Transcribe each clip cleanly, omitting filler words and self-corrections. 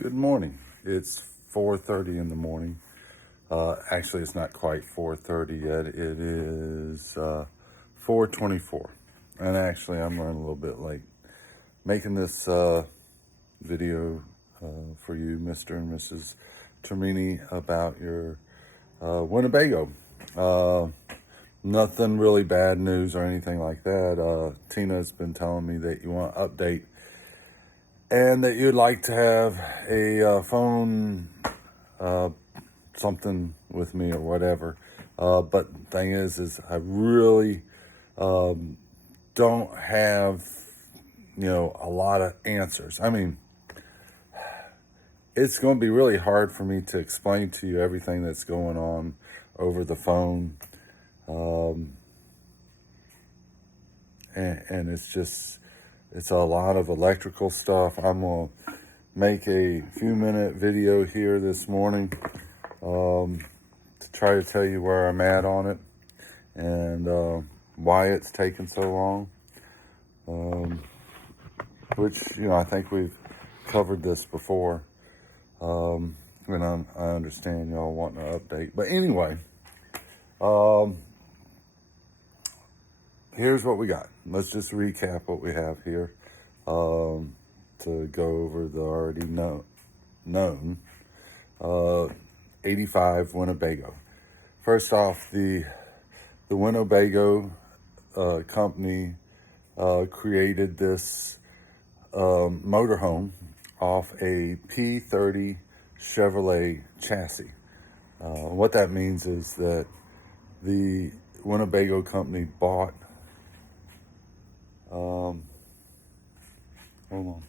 Good morning. It's 4:30 in the morning. Actually, it's not quite 4:30 yet. It is 4:24. And actually, I'm running a little bit late. Making this video for you, Mr. and Mrs. Termini, about your Winnebago. Nothing really bad news or anything like that. Tina's been telling me that you want an update and that you'd like to have a phone something with me or whatever. But the thing is I really don't have, a lot of answers. I mean, it's going to be really hard for me to explain to you everything that's going on over the phone. And it's a lot of electrical stuff. I'm going to make a few-minute video here this morning to try to tell you where I'm at on it and why it's taken so long, which, I think we've covered this before, and I understand y'all wanting an update. But anyway, here's what we got. Let's just recap what we have here to go over the already known 85 Winnebago. First off, the Winnebago company created this motorhome off a P30 Chevrolet chassis. What that means is that the Winnebago company bought hold on.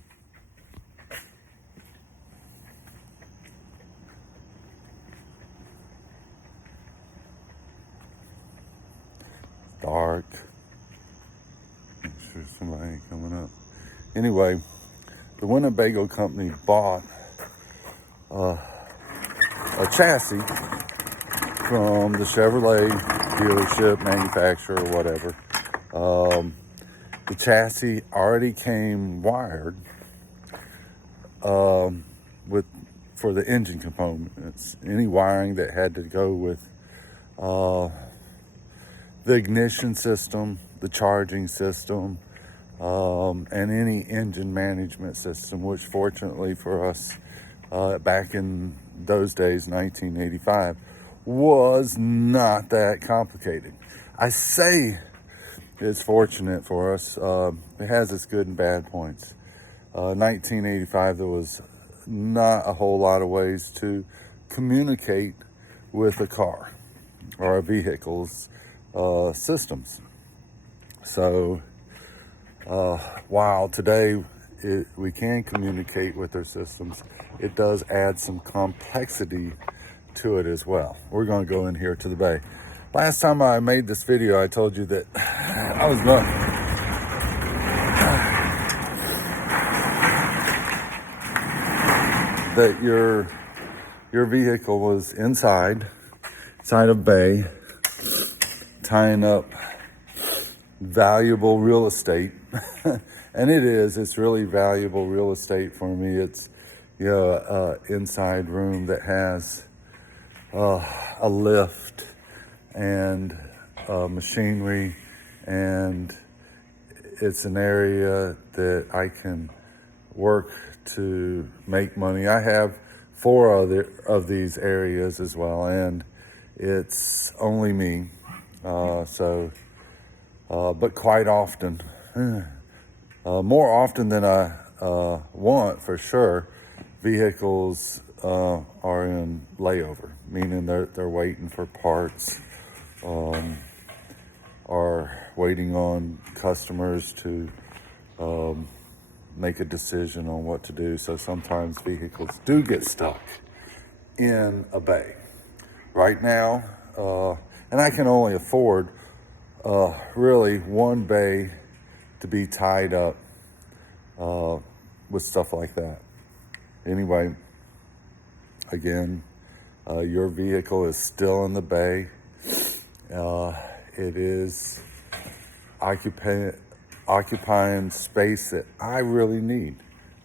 Dark. Make sure somebody ain't coming up. Anyway, the Winnebago company bought a chassis from the Chevrolet dealership, manufacturer, whatever. The chassis already came wired for the engine components. Any wiring that had to go with the ignition system, the charging system, and any engine management system, which fortunately for us, back in those days, 1985, was not that complicated. I say it's fortunate for us. It has its good and bad points. 1985, there was not a whole lot of ways to communicate with a car or a vehicle's systems. So while today we can communicate with their systems, it does add some complexity to it as well. We're going to go in here to the bay. Last time I made this video, I told you that I was going that your vehicle was inside a bay, tying up valuable real estate. And it's really valuable real estate for me. It's inside room that has a lift and machinery, and it's an area that I can work to make money. I have 4 other of these areas as well, and it's only me. But quite often, more often than I want for sure, vehicles are in layover, meaning they're waiting for parts, or waiting on customers to make a decision on what to do. So sometimes vehicles do get stuck in a bay. Right now, and I can only afford really one bay to be tied up with stuff like that. Anyway, again, your vehicle is still in the bay. It is occupying space that I really need.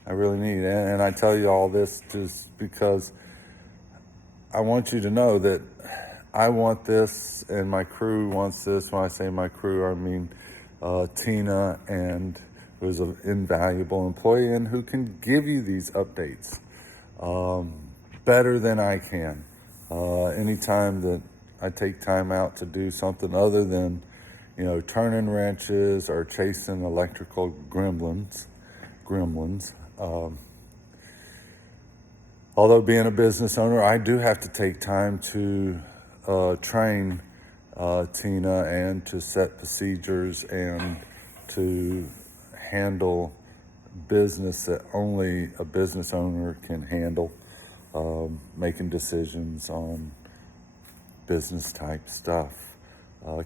I really need. And I tell you all this just because I want you to know that I want this, and my crew wants this. When I say my crew, I mean Tina, and who's an invaluable employee and who can give you these updates better than I can. Anytime that I take time out to do something other than, turning wrenches or chasing electrical gremlins. Although being a business owner, I do have to take time to train Tina and to set procedures and to handle business that only a business owner can handle, making decisions on business type stuff.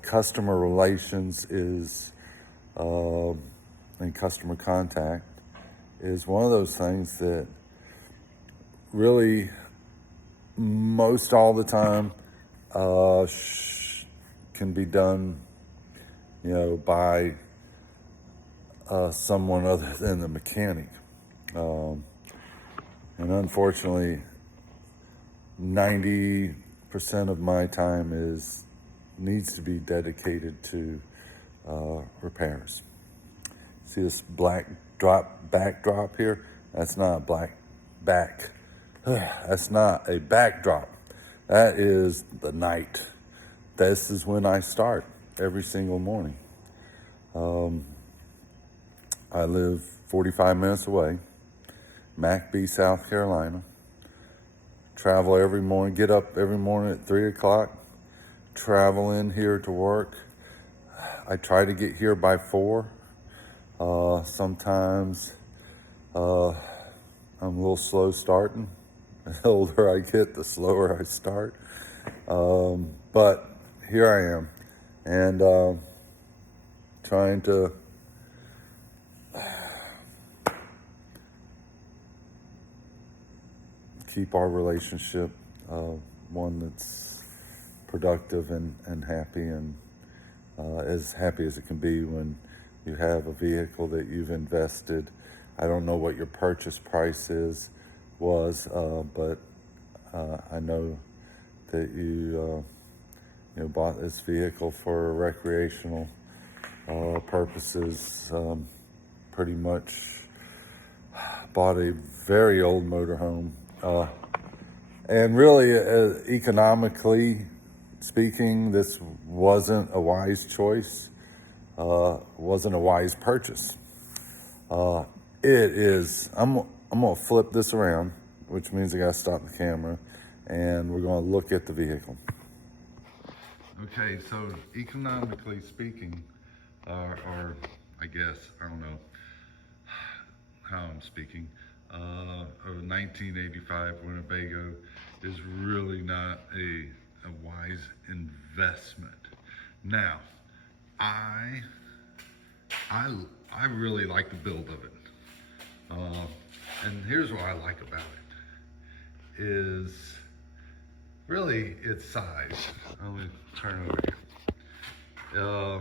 Customer relations is, and customer contact is one of those things that really most all the time can be done, by someone other than the mechanic. And unfortunately, 90% of my time needs to be dedicated to repairs. See this black backdrop here? That's not a black back. That's not a backdrop. That is the night. This is when I start every single morning. I live 45 minutes away, McBee, South Carolina. Travel every morning, get up every morning at 3 o'clock, travel in here to work. I try to get here by 4. Sometimes I'm a little slow starting. The older I get, the slower I start. But here I am, and trying to keep our relationship one that's productive and happy, and as happy as it can be when you have a vehicle that you've invested. I don't know what your purchase price was, but I know that you bought this vehicle for recreational purposes. Pretty much bought a very old motorhome, and really, economically speaking, this wasn't a wise choice. Wasn't a wise purchase. It is. I'm gonna flip this around, which means I gotta stop the camera, and we're gonna look at the vehicle. Okay, so economically speaking, or I guess, I don't know how I'm speaking, a 1985 Winnebago is really not a wise investment. Now, I really like the build of it, and here's what I like about it is really its size. Let me turn over here.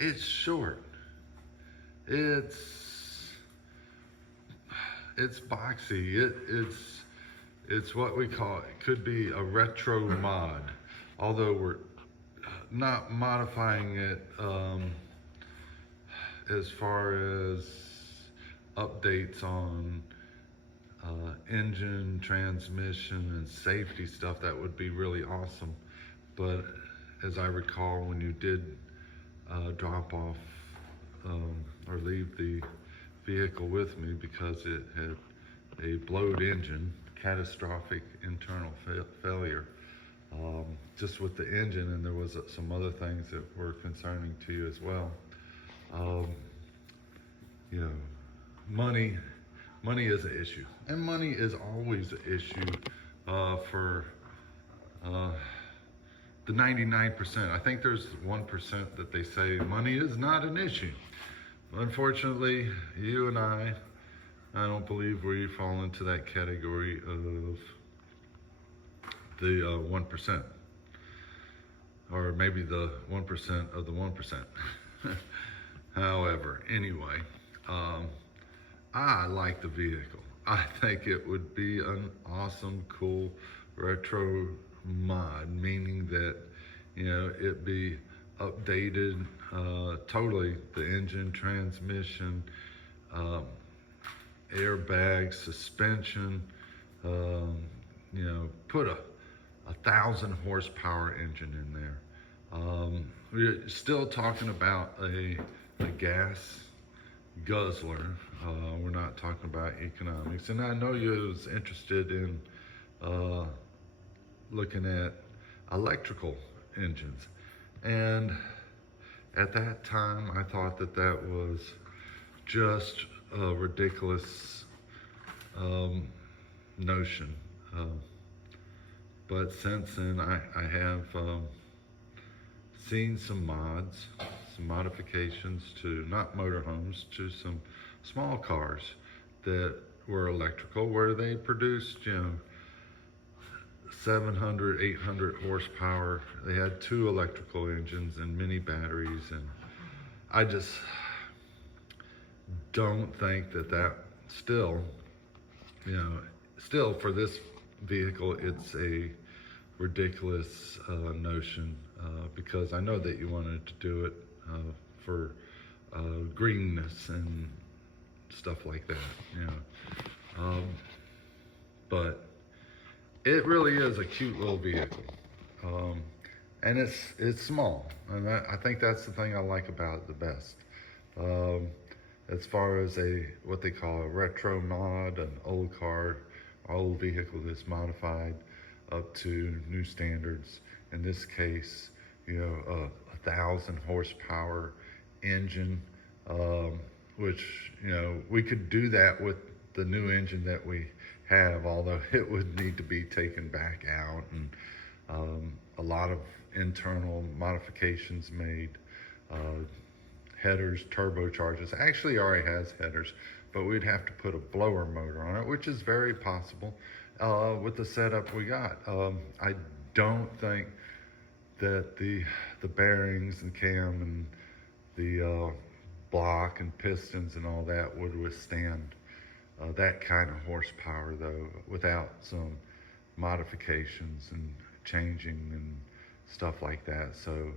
It's short. It's boxy. It's what we call, it could be a retro mod, although we're not modifying it as far as updates on engine, transmission, and safety stuff. That would be really awesome. But as I recall, when you did drop off or leave the vehicle with me because it had a blowed engine, catastrophic internal failure, just with the engine, and there was some other things that were concerning to you as well. Money is an issue, and money is always an issue for the 99%. I think there's 1% that they say money is not an issue. Unfortunately, you and I don't believe we fall into that category of the 1%, or maybe the 1% of the 1%. However, anyway, I like the vehicle. I think it would be an awesome, cool retro mod, meaning that, it be updated totally, the engine, transmission, um, airbags, suspension, put a 1,000 horsepower engine in there. We're still talking about a gas guzzler. We're not talking about economics. And I know you was interested in uh, looking at electrical engines. And at that time, I thought that that was just a ridiculous notion. But since then, I have seen some mods, some modifications to not motorhomes, to some small cars that were electrical, where they produced, 700, 800 horsepower. They had 2 electrical engines and mini batteries. And I just don't think that still, still for this vehicle, it's a ridiculous notion, because I know that you wanted to do it for greenness and stuff like that, but it really is a cute little vehicle, and it's small, and I think that's the thing I like about it the best. As far as what they call a retro mod, an old vehicle that's modified up to new standards. In this case, a 1,000 horsepower engine, which, we could do that with the new engine that we have, although it would need to be taken back out and a lot of internal modifications made. Headers, turbochargers. Actually already has headers, but we'd have to put a blower motor on it, which is very possible with the setup we got. I don't think that the bearings and cam and the block and pistons and all that would withstand that kind of horsepower, though, without some modifications and changing and stuff like that. So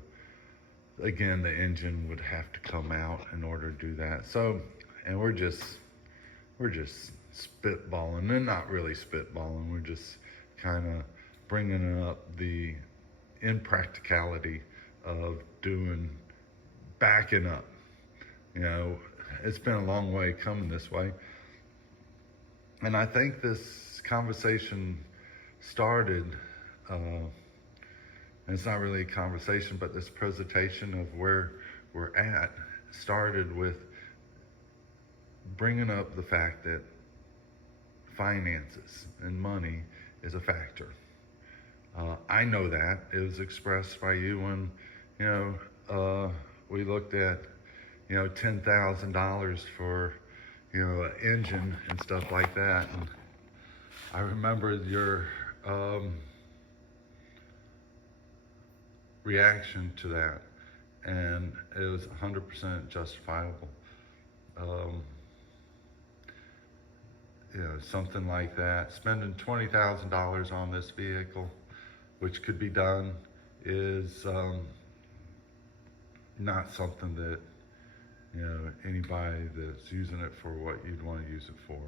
again, the engine would have to come out in order to do that. So, and we're just spitballing, and not really spitballing. We're just kind of bringing up the impracticality of backing up. It's been a long way coming this way. And I think this conversation started, and it's not really a conversation, but this presentation of where we're at started with bringing up the fact that finances and money is a factor. I know that. It was expressed by you when, we looked at, $10,000 for, an engine and stuff like that. And I remember your reaction to that, and it was 100% justifiable. Something like that, spending $20,000 on this vehicle, which could be done, is not something that anybody that's using it for what you'd want to use it for,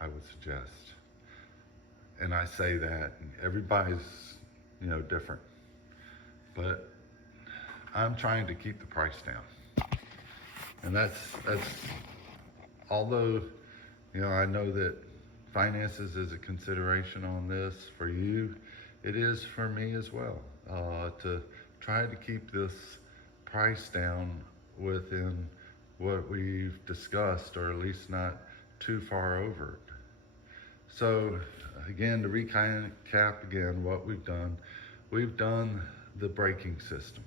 I would suggest. And I say that, and everybody's different, but I'm trying to keep the price down. And that's although I know that finances is a consideration on this for you, it is for me as well, to try to keep this price down within what we've discussed, or at least not too far over it. So again, to recap again what we've done the braking system,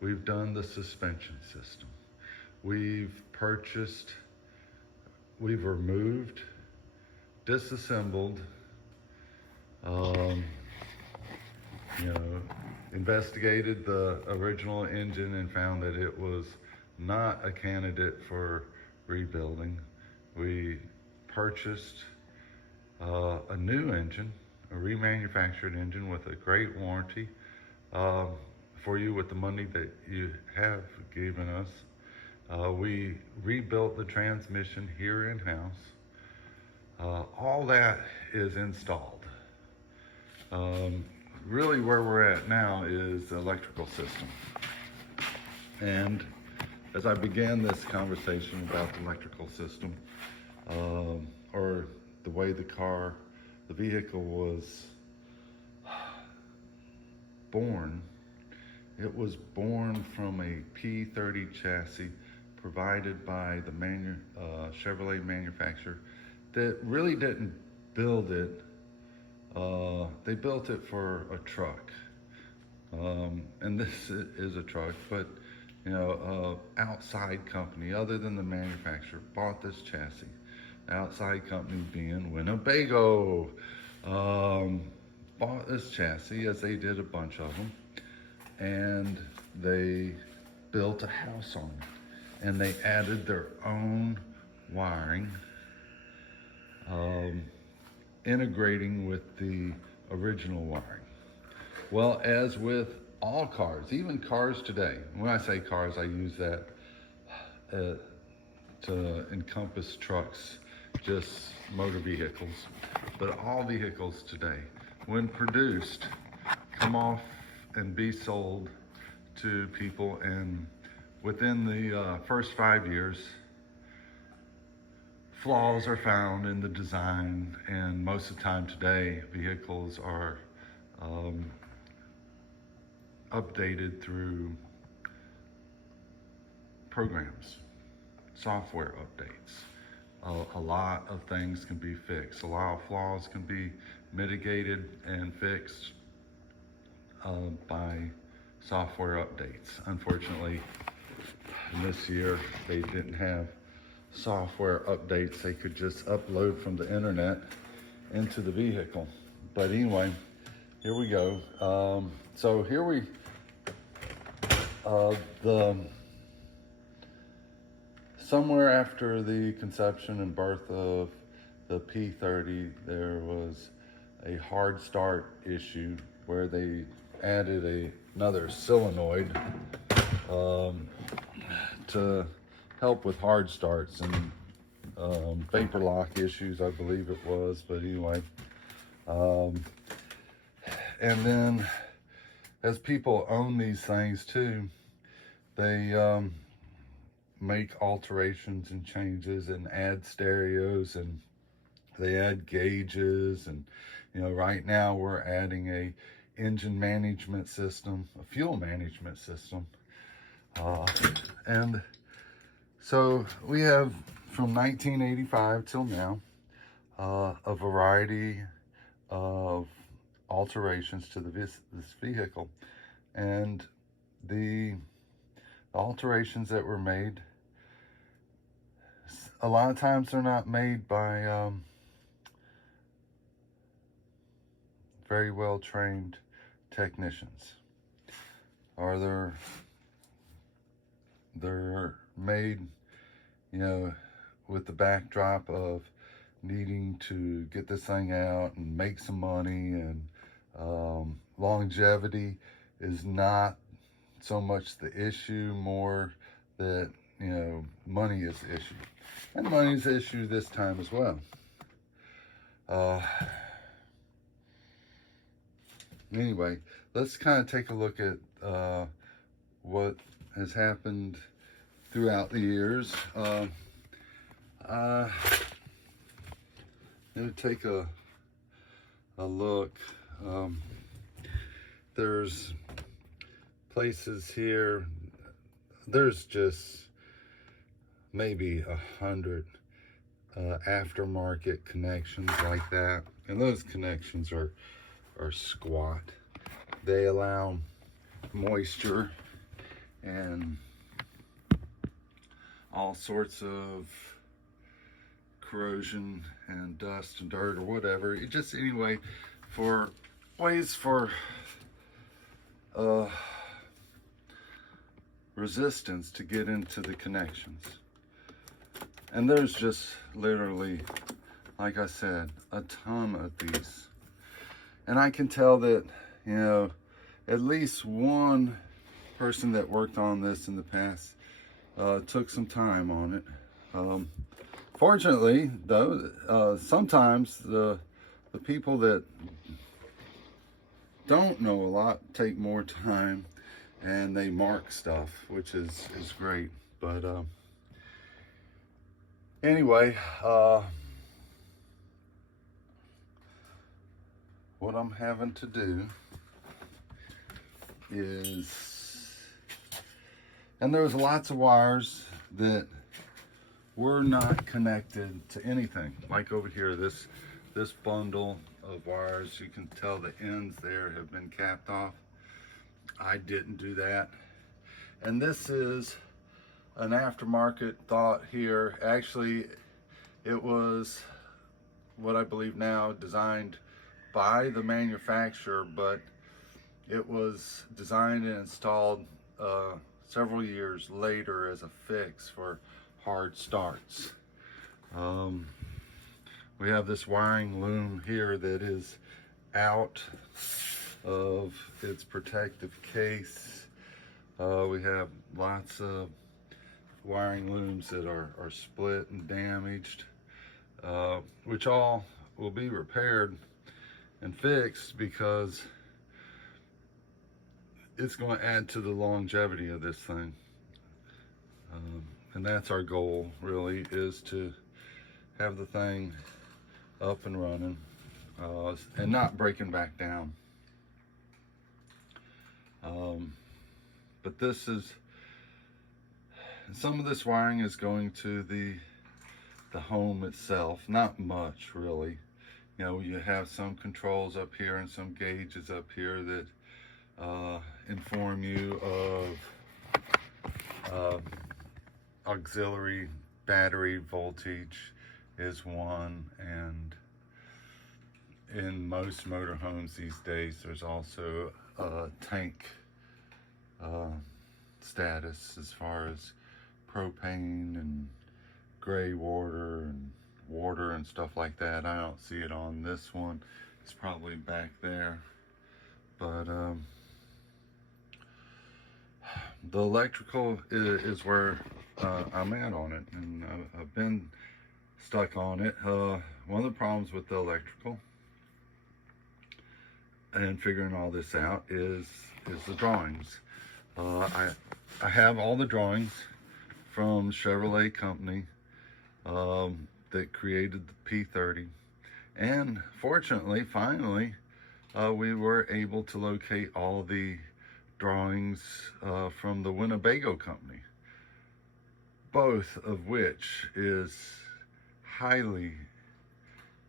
we've done the suspension system, we've removed, disassembled, investigated the original engine and found that it was not a candidate for rebuilding. We purchased a new engine, a remanufactured engine with a great warranty um, for you with the money that you have given us. We rebuilt the transmission here in-house. All that is installed. Um, Really where we're at now is the electrical system. And as I began this conversation about the electrical system, or the way the vehicle was born, it was born from a P30 chassis provided by the Chevrolet manufacturer that really didn't build it. They built it for a truck. And this is a truck, but outside company other than the manufacturer bought this chassis. Outside company being Winnebago, bought this chassis, as they did a bunch of them, and they built a house on it, and they added their own wiring, integrating with the original wiring. Well, as with all cars, even cars today, when I say cars, I use that to encompass trucks, just motor vehicles. But all vehicles today, when produced, come off and be sold to people, and within the first 5 years, flaws are found in the design, and most of the time today, vehicles are updated through programs, software updates. A lot of things can be fixed. A lot of flaws can be mitigated and fixed by software updates. Unfortunately, this year they didn't have software updates they could just upload from the internet into the vehicle. But anyway, here we go. So here we, somewhere after the conception and birth of the P30, there was a hard start issue where they added another solenoid to help with hard starts and vapor lock issues, I believe it was. But anyway, and then as people own these things too, they make alterations and changes and add stereos, and they add gauges, and right now we're adding a engine management system, a fuel management system, and so we have from 1985 till now a variety of alterations to this vehicle. And the alterations that were made, a lot of times they're not made by very well trained technicians, or they're made with the backdrop of needing to get this thing out and make some money, and longevity is not so much the issue, more that money is the issue. And money is the issue this time as well. Anyway, let's kind of take a look at what has happened throughout the years. I'm going to take a look. There's places here, there's just maybe 100 aftermarket connections like that, and those connections are squat. They allow moisture and all sorts of corrosion and dust and dirt or whatever. It just, anyway, for ways for resistance to get into the connections. And there's just literally, like I said, a ton of these. And I can tell that, you know, at least one person that worked on this in the past took some time on it. Fortunately, though, sometimes the people that don't know a lot take more time and they mark stuff, which is great. But anyway, what I'm having to do is, and there's lots of wires that were not connected to anything. Like over here, this bundle of wires, you can tell the ends there have been capped off. I didn't do that. And this is an aftermarket thought here. Actually, it was what I believe now designed by the manufacturer, but it was designed and installed several years later as a fix for hard starts. We have this wiring loom here that is out of its protective case. We have lots of wiring looms that are split and damaged, which all will be repaired and fixed because it's going to add to the longevity of this thing. And that's our goal, really, is to have the thing up and running and not breaking back down. But this is, some of this wiring is going to the home itself. Not much, really. You know, you have some controls up here and some gauges up here that inform you of auxiliary battery voltage is 1, and in most motorhomes these days there's also a tank status as far as propane and gray water and stuff like that. I don't see it on this one. It's probably back there. But the electrical is where I'm at on it, and I've been stuck on it. One of the problems with the electrical and figuring all this out is the drawings. I have all the drawings from Chevrolet company that created the P30, and fortunately, finally, we were able to locate all the drawings from the Winnebago company, both of which is highly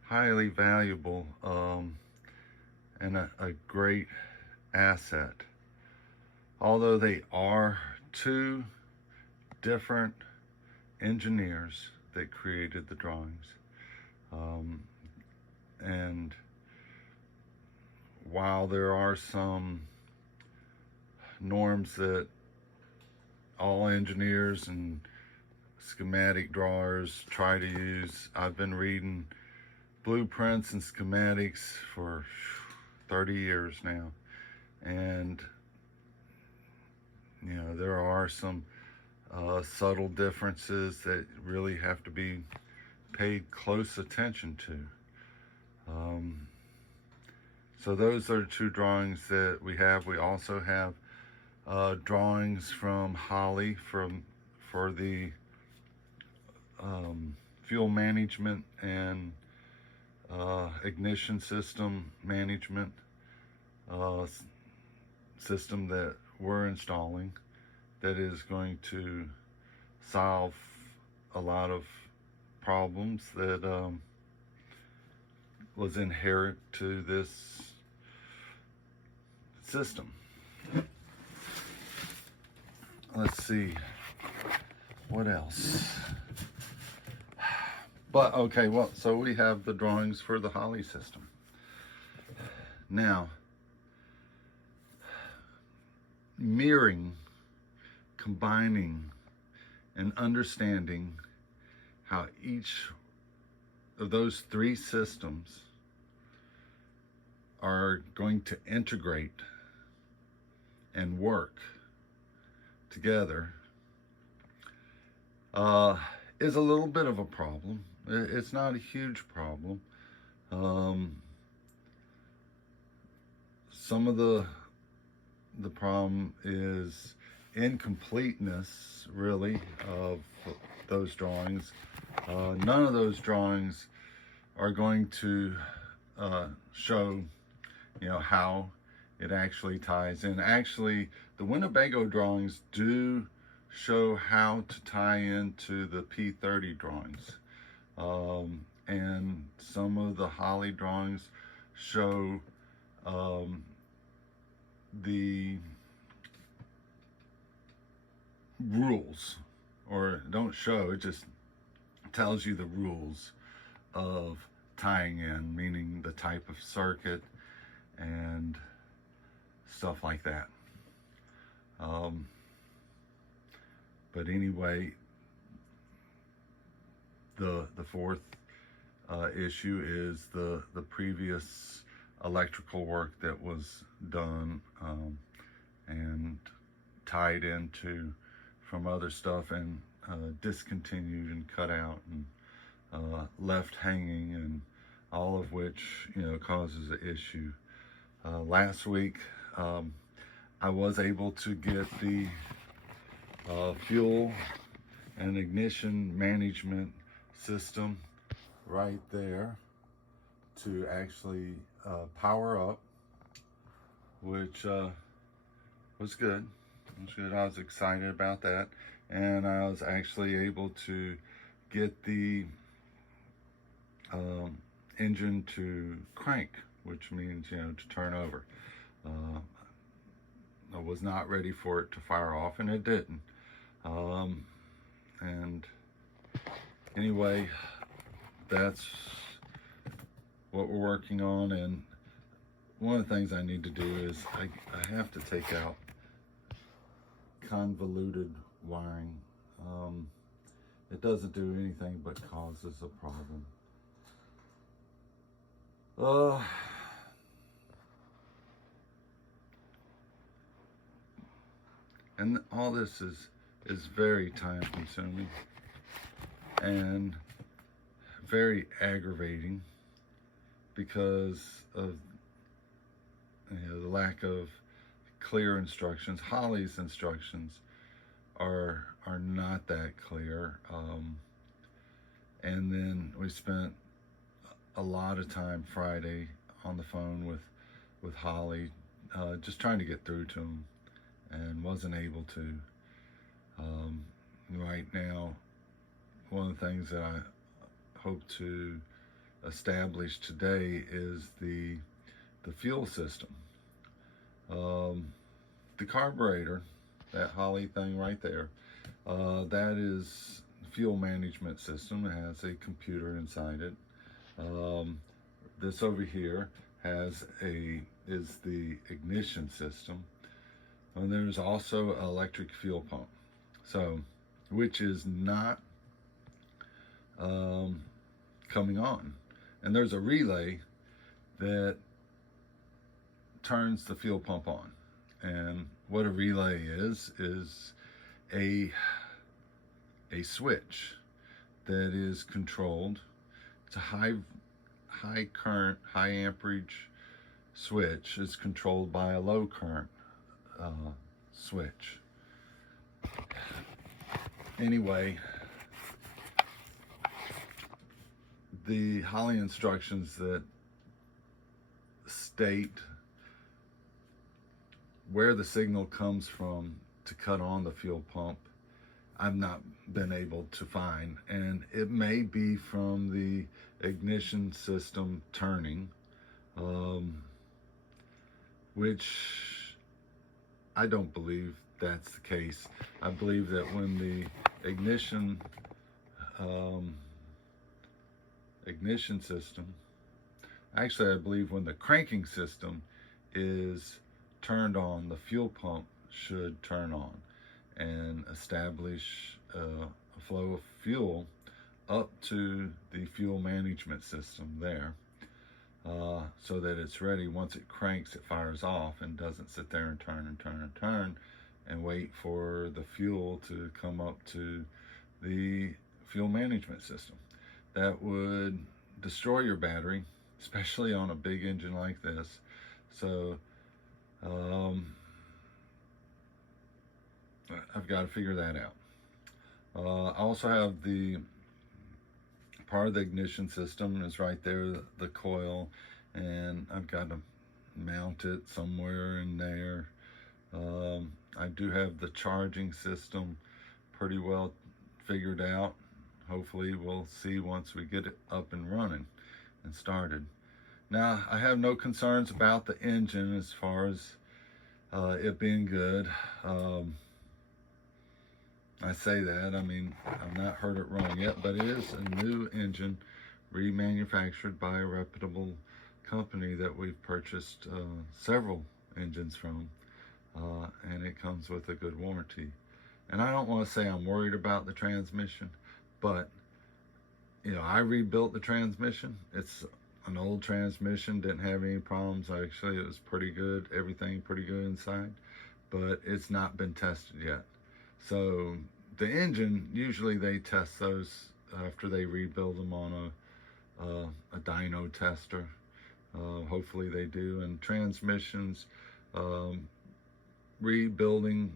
valuable and a great asset. Although they are two different engineers that created the drawings. And while there are some norms that all engineers and schematic drawers try to use, I've been reading blueprints and schematics for 30 years now, and you know, there are some subtle differences that really have to be paid close attention to. So those are the two drawings that we have. We also have drawings from Holley for the fuel management and ignition system management system that we're installing, that is going to solve a lot of problems that was inherent to this system. Let's see what else. But okay, well, so we have the drawings for the Holley system. Now, mirroring, combining, and understanding how each of those three systems are going to integrate and work together is a little bit of a problem. It's not a huge problem. Some of the problem is incompleteness, really, of those drawings. None of those drawings are going to show, how it actually ties in. Actually, the Winnebago drawings do show how to tie into the P30 drawings. And some of the Holley drawings show the rules, or don't show, it just tells you the rules of tying in, meaning the type of circuit and stuff like that. But anyway, the fourth issue is the previous electrical work that was done and tied into from other stuff, and discontinued and cut out and left hanging, and all of which causes an issue. Last week I was able to get the fuel and ignition management system right there to actually power up, which was good. I was excited about that, and I was actually able to get the engine to crank, which means to turn over. I was not ready for it to fire off, and it didn't. And anyway, that's what we're working on. And one of the things I need to do is I have to take out convoluted wiring. It doesn't do anything but causes a problem. And all this is very time consuming and very aggravating because of the lack of clear instructions. Holley's instructions are not that clear, and then we spent a lot of time Friday on the phone with Holley, just trying to get through to him, and wasn't able to. Right now, one of the things that I hope to establish today is the fuel system. The carburetor, that Holley thing right there, that is fuel management system. It has a computer inside it. This over here is the ignition system, and there's also an electric fuel pump, so which is not coming on. And there's a relay that turns the fuel pump on. And what a relay is a switch that is controlled. It's a high current, high amperage switch. It's controlled by a low current switch. Anyway, the Holley instructions that state where the signal comes from to cut on the fuel pump, I've not been able to find. And it may be from the ignition system turning, which I don't believe that's the case. I believe that when the ignition system, actually I believe when the cranking system is turned on, the fuel pump should turn on and establish a flow of fuel up to the fuel management system there, so that it's ready. Once it cranks, it fires off and doesn't sit there and turn and turn and turn and wait for the fuel to come up to the fuel management system. That would destroy your battery, especially on a big engine like this. So I've got to figure that out. I also have the part of the ignition system is right there, the coil, and I've got to mount it somewhere in there. I do have the charging system pretty well figured out. Hopefully we'll see once we get it up and running and started. Now, I have no concerns about the engine as far as it being good. I say that, I mean, I've not heard it wrong yet, but it is a new engine remanufactured by a reputable company that we've purchased several engines from, and it comes with a good warranty. And I don't want to say I'm worried about the transmission, but I rebuilt the transmission. It's an old transmission, didn't have any problems. Actually, it was pretty good, everything pretty good inside, but it's not been tested yet. So the engine, usually they test those after they rebuild them on a dyno tester. Hopefully they do. And transmissions, rebuilding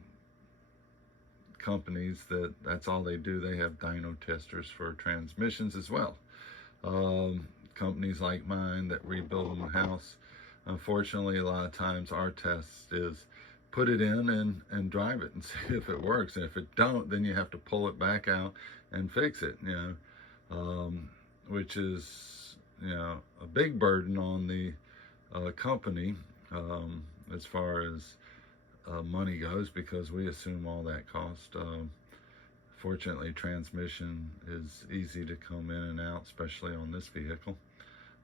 companies, that's all they do. They have dyno testers for transmissions as well. Companies like mine that rebuild them house, unfortunately, a lot of times our test is put it in and drive it and see if it works. And if it don't, then you have to pull it back out and fix it, which is, a big burden on the company as far as money goes, because we assume all that cost. Fortunately, transmission is easy to come in and out, especially on this vehicle.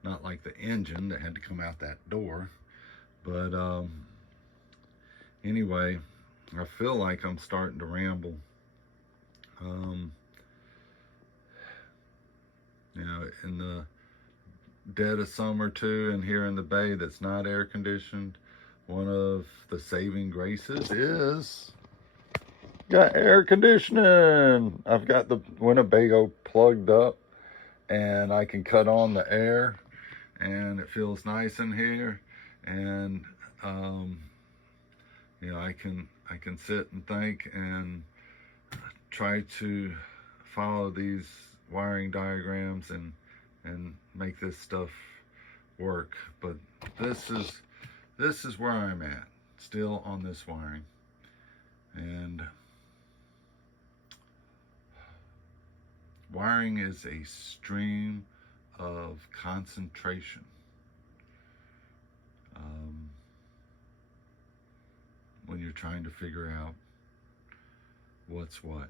Not like the engine that had to come out that door. But anyway, I feel like I'm starting to ramble. In the dead of summer too, and here in the Bay that's not air conditioned, one of the saving graces is got air conditioning. I've got the Winnebago plugged up, and I can cut on the air, and it feels nice in here. And I can sit and think and try to follow these wiring diagrams and make this stuff work. But this is where I'm at, still on this wiring. And wiring is a stream of concentration. When you're trying to figure out what's what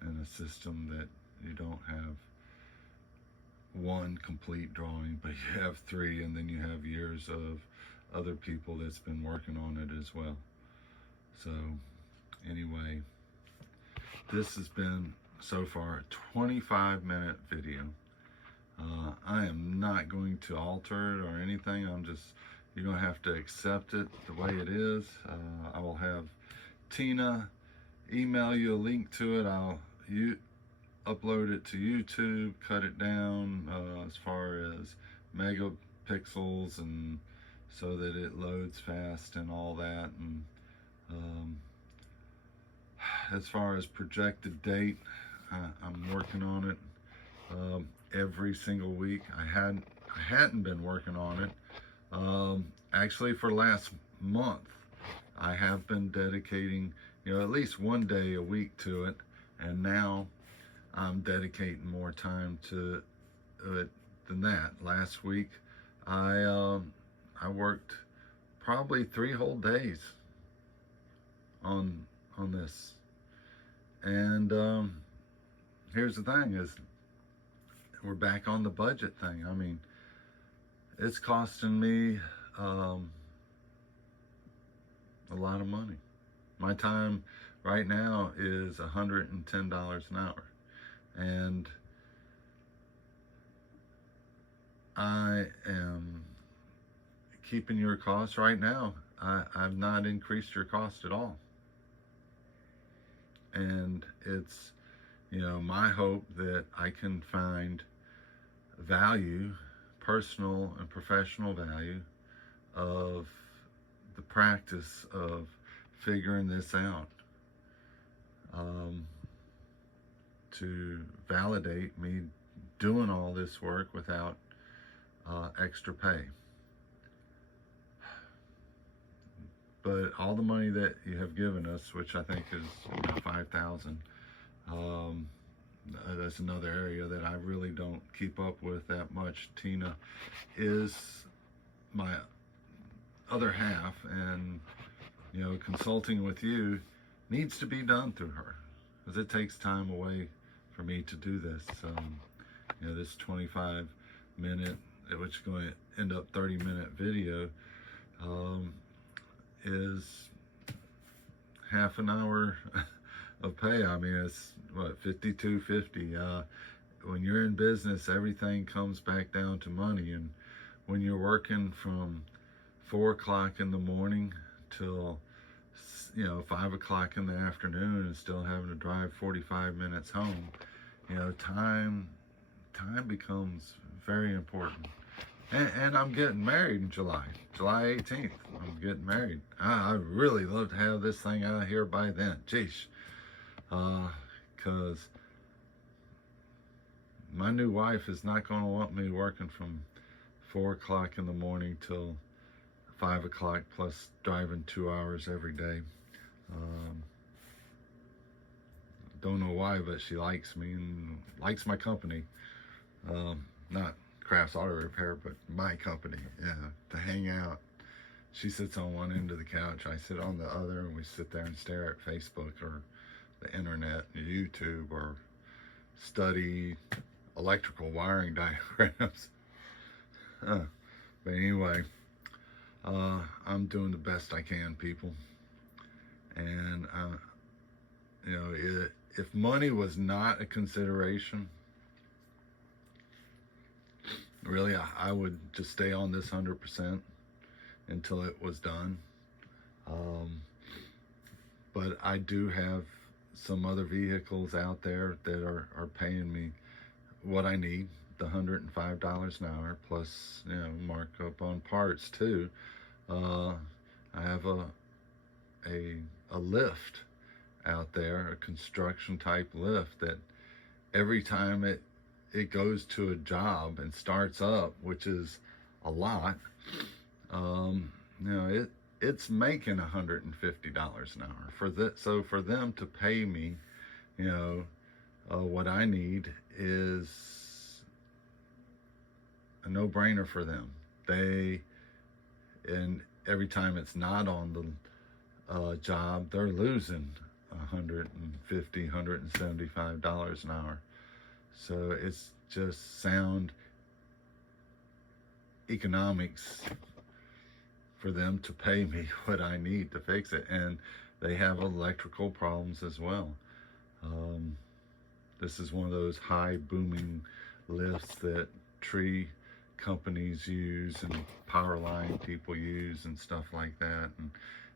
in a system that you don't have one complete drawing, but you have three, and then you have years of other people that's been working on it as well. So anyway, this has been so far a 25-minute video. I am not going to alter it or anything. You're gonna have to accept it the way it is. I will have Tina email you a link to it. I'll upload it to YouTube, cut it down as far as megapixels, and so that it loads fast and all that. And as far as projected date, I'm working on it every single week. I hadn't been working on it. Actually, for last month, I have been dedicating, at least one day a week to it, and now I'm dedicating more time to it than that. Last week, I worked probably 3 whole days on this. And here's the thing: is we're back on the budget thing. I mean, it's costing me a lot of money. My time right now is $110 an hour, and I am keeping your costs right now. I've not increased your cost at all. And it's, my hope that I can find value, personal and professional value, of the practice of figuring this out, to validate me doing all this work without extra pay. But all the money that you have given us, which I think is $5,000, that's another area that I really don't keep up with that much. Tina is my other half, and consulting with you needs to be done through her, because it takes time away for me to do this. This 25-minute, which is going to end up 30-minute video, is half an hour of pay. I mean, it's what, $52.50. When you're in business, everything comes back down to money. And when you're working from 4 o'clock in the morning till 5 o'clock in the afternoon and still having to drive 45 minutes home, time becomes very important. And I'm getting married in July 18th. I'm getting married. I'd really love to have this thing out of here by then. Geesh. Because my new wife is not going to want me working from 4 o'clock in the morning till 5 o'clock, plus driving 2 hours every day. Don't know why, but she likes me and likes my company. Not Crafts Auto Repair, but my company, to hang out. She sits on one end of the couch, I sit on the other, and we sit there and stare at Facebook or the internet, YouTube, or study electrical wiring diagrams. But anyway, I'm doing the best I can, people. And, if money was not a consideration, really, I would just stay on this 100% until it was done. But I do have some other vehicles out there that are paying me what I need, the $105 an hour, plus, markup on parts too. I have a lift out there, a construction type lift, that every time it goes to a job and starts up, which is a lot, it's making $150 an hour. So for them to pay me, what I need is a no-brainer for them. And every time it's not on the job, they're losing $150, $175 an hour. So it's just sound economics for them to pay me what I need to fix it. And they have electrical problems as well. This is one of those high booming lifts that tree companies use and power line people use and stuff like that. And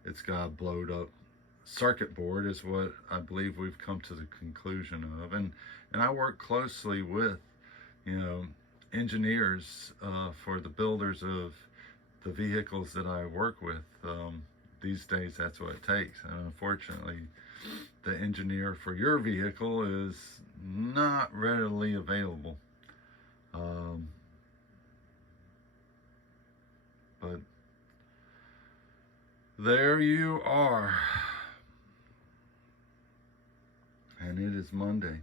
it's got a blowed up circuit board, is what I believe we've come to the conclusion of. And I work closely with, engineers for the builders of the vehicles that I work with. These days, that's what it takes. And unfortunately, the engineer for your vehicle is not readily available. But there you are. And it is Monday.